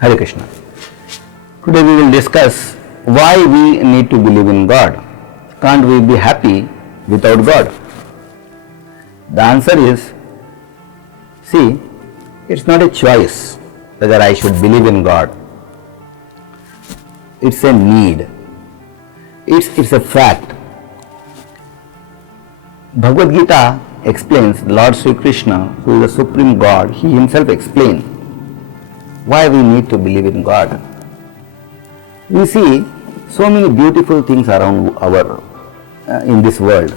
Hare Krishna. Today we will discuss why we need to believe in God. Can't we be happy without God? The answer is, see, it's not a choice whether I should believe in God. It's a need. It's a fact. Bhagavad Gita explains, Lord Sri Krishna, who is the Supreme God, He Himself explained why we need to believe in God. We see so many beautiful things around in this world.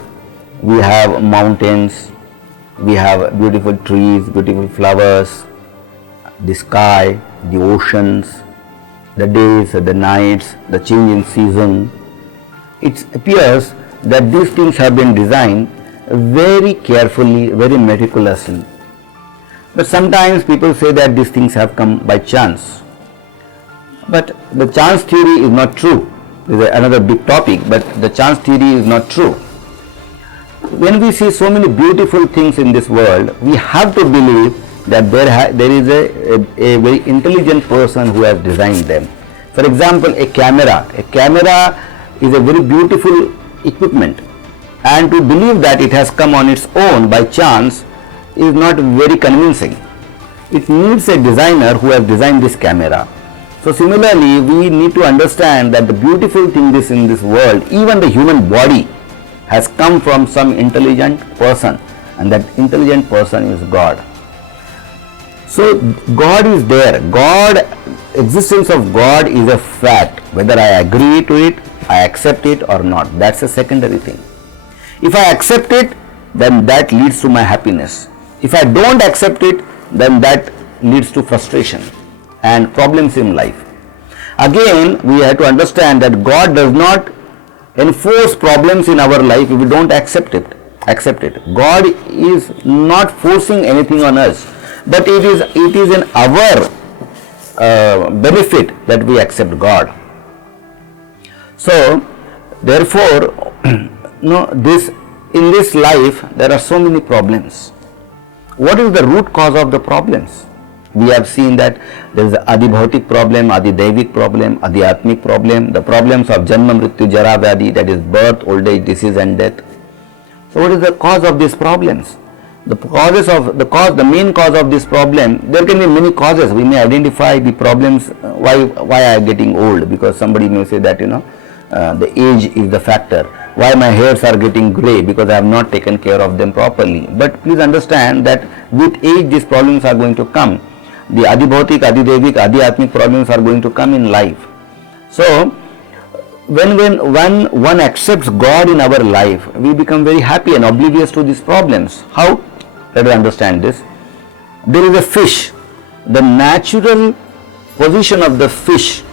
We have mountains, we have beautiful trees, beautiful flowers, the sky, the oceans, the days, the nights, the change in season. It appears that these things have been designed very carefully, very meticulously. But sometimes people say that these things have come by chance. But the chance theory is not true. This is another big topic, but the chance theory is not true. When we see so many beautiful things in this world, we have to believe that there is a very intelligent person who has designed them. For example, a camera. A camera is a very beautiful equipment, and to believe that it has come on its own by chance is not very convincing. It needs a designer who has designed this camera. So similarly, we need to understand that the beautiful thing is in this world, even the human body, has come from some intelligent person, and that intelligent person is God. So God is there. Existence of God is a fact. Whether I agree to it, I accept it or not, that's a secondary thing. If I accept it, then that leads to my happiness. If I don't accept it, then that leads to frustration and problems in life. Again, we have to understand that God does not enforce problems in our life if we don't accept it. God is not forcing anything on us, but it is in our benefit that we accept God. So, therefore, in this life there are so many problems. What is the root cause of the problems? We have seen that there is the Adibhautik problem, Adidevik problem, Adhyatmik problem, the problems of Janma, Mrityu, Jara, Vyadhi, that is birth, old age, disease and death. So what is the cause of these problems? The main cause of this problem, there can be many causes. We may identify the problems, why I am getting old, because somebody may say that the age is the factor. Why my hairs are getting grey? Because I have not taken care of them properly. But please understand that with age these problems are going to come. The Adibhautik, Adidevik, Adhyatmik problems are going to come in life. So when one accepts God in our life, we become very happy and oblivious to these problems. How? Let us understand this. There is a fish. The natural position of the fish,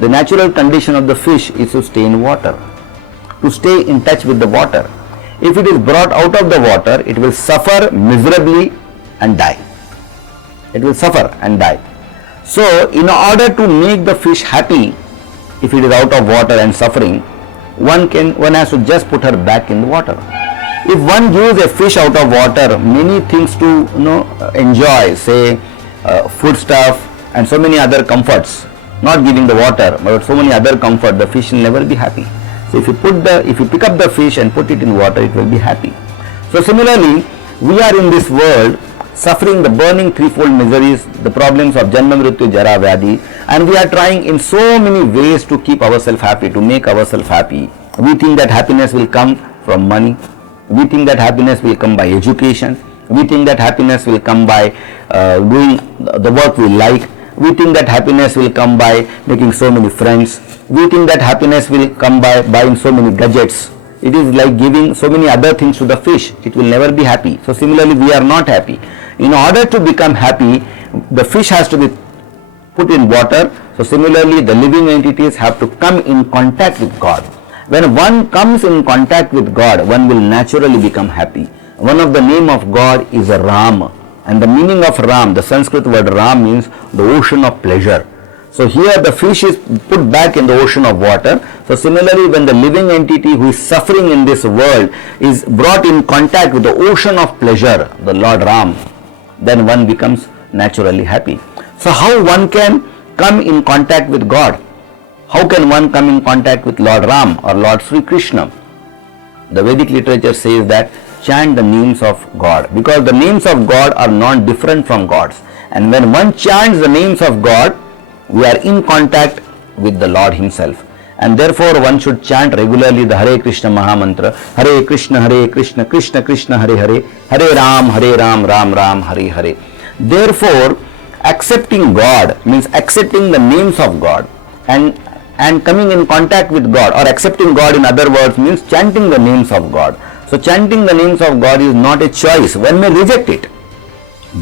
the natural condition of the fish is to stay in water, to stay in touch with the water. If it is brought out of the water, it will suffer miserably and die. It will suffer and die. So, in order to make the fish happy, if it is out of water and suffering, one has to just put her back in the water. If one gives a fish out of water many things to enjoy, say food stuff and so many other comforts, not giving the water but so many other comfort, the fish will never be happy. So if you pick up the fish and put it in water, it will be happy. So similarly, we are in this world suffering the burning threefold miseries, the problems of Janma, Mrityu, Jara, Vyadhi, and we are trying in so many ways to keep ourselves happy, to make ourselves happy. We think that happiness will come from money. We think that happiness will come by education. We think that happiness will come by doing the work we like. We think that happiness will come by making so many friends. We think that happiness will come by buying so many gadgets. It is like giving so many other things to the fish. It will never be happy. So similarly, we are not happy. In order to become happy, the fish has to be put in water. So similarly, the living entities have to come in contact with God. When one comes in contact with God, one will naturally become happy. One of the name of God is Ram, and the meaning of Ram, the Sanskrit word Ram, means the ocean of pleasure. So here the fish is put back in the ocean of water. So similarly, when the living entity who is suffering in this world is brought in contact with the ocean of pleasure, the Lord Ram, then one becomes naturally happy. So how one can come in contact with God. How can one come in contact with Lord Ram or Lord Sri Krishna? The Vedic literature says that chant the names of God, because the names of God are not different from God's. And when one chants the names of God, we are in contact with the Lord Himself. And therefore one should chant regularly the Hare Krishna Mahamantra, Hare Krishna, Krishna Krishna, Hare Hare, Hare Ram, Ram Ram, Hare Hare. Therefore, accepting God means accepting the names of God and coming in contact with God, or accepting God in other words means chanting the names of God. So chanting the names of God is not a choice. One may reject it,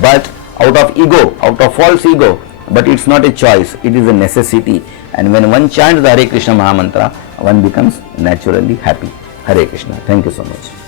but out of ego, out of false ego, but it's not a choice, it is a necessity. And when one chants the Hare Krishna Mahamantra, one becomes naturally happy. Hare Krishna. Thank you so much.